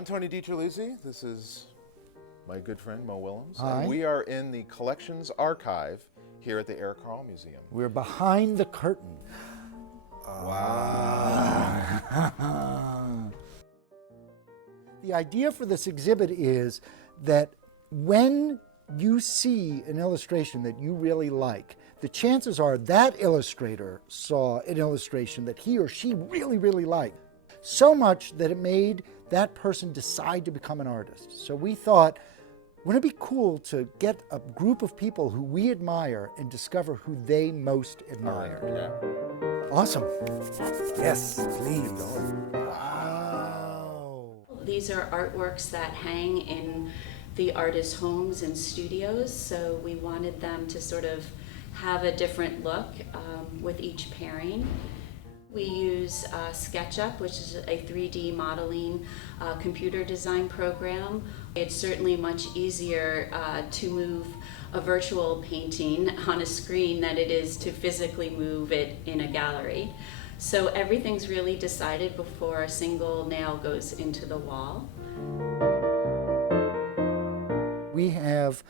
I'm Tony DiTerlizzi. This is my good friend Mo Willems. Hi. And we are in the Collections Archive here at the Carle Museum. We're behind the curtain. Wow. The idea for this exhibit is that when you see an illustration that you really like, the chances are that illustrator saw an illustration that he or she really, really liked. So much that it made that person decide to become an artist. So we thought, wouldn't it be cool to get a group of people who we admire and discover who they most admire? Yeah. Awesome. Yes, please. Wow. These are artworks that hang in the artists' homes and studios, so we wanted them to sort of have a different look with each pairing. We use SketchUp, which is a 3D modeling computer design program. It's certainly much easier to move a virtual painting on a screen than it is to physically move it in a gallery. So everything's really decided before a single nail goes into the wall. We have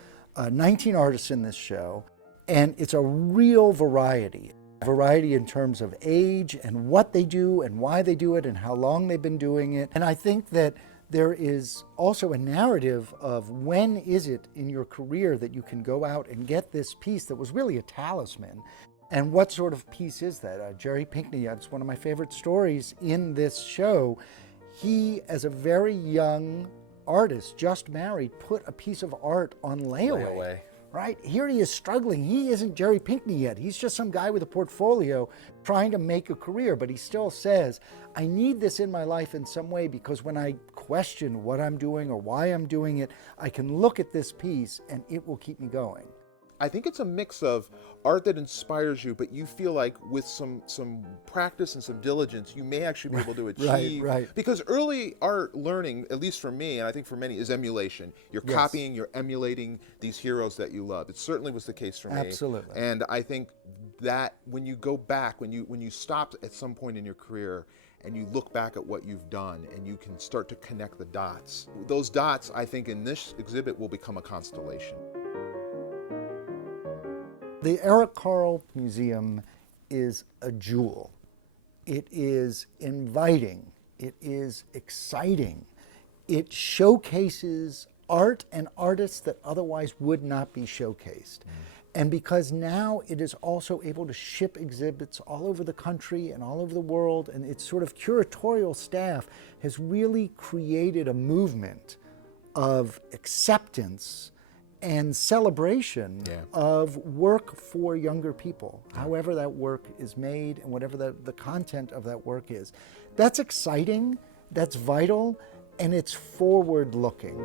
19 artists in this show, and it's a real variety. Variety in terms of age and what they do and why they do it and how long they've been doing it. And I think that there is also a narrative of when is it in your career that you can go out and get this piece that was really a talisman. And what sort of piece is that? Jerry Pinkney, it's one of my favorite stories in this show. He, as a very young artist, just married, put a piece of art on layaway. Right? Here he is struggling. He isn't Jerry Pinkney yet. He's just some guy with a portfolio trying to make a career, but he still says, I need this in my life in some way because when I question what I'm doing or why I'm doing it, I can look at this piece and it will keep me going. I think it's a mix of art that inspires you, but you feel like with some practice and some diligence, you may actually be able to achieve. Right. Because early art learning, at least for me, and I think for many, is emulation. You're copying, you're emulating these heroes that you love. It certainly was the case for me. Absolutely. And I think that when you go back, when you stop at some point in your career, and you look back at what you've done, and you can start to connect the dots. Those dots, I think, in this exhibit will become a constellation. The Carle Museum is a jewel. It is inviting. It is exciting. It showcases art and artists that otherwise would not be showcased. And because now it is also able to ship exhibits all over the country and all over the world, and its sort of curatorial staff has really created a movement of acceptance and celebration of work for younger people, however that work is made and whatever the content of that work is. That's exciting, that's vital, and it's forward-looking.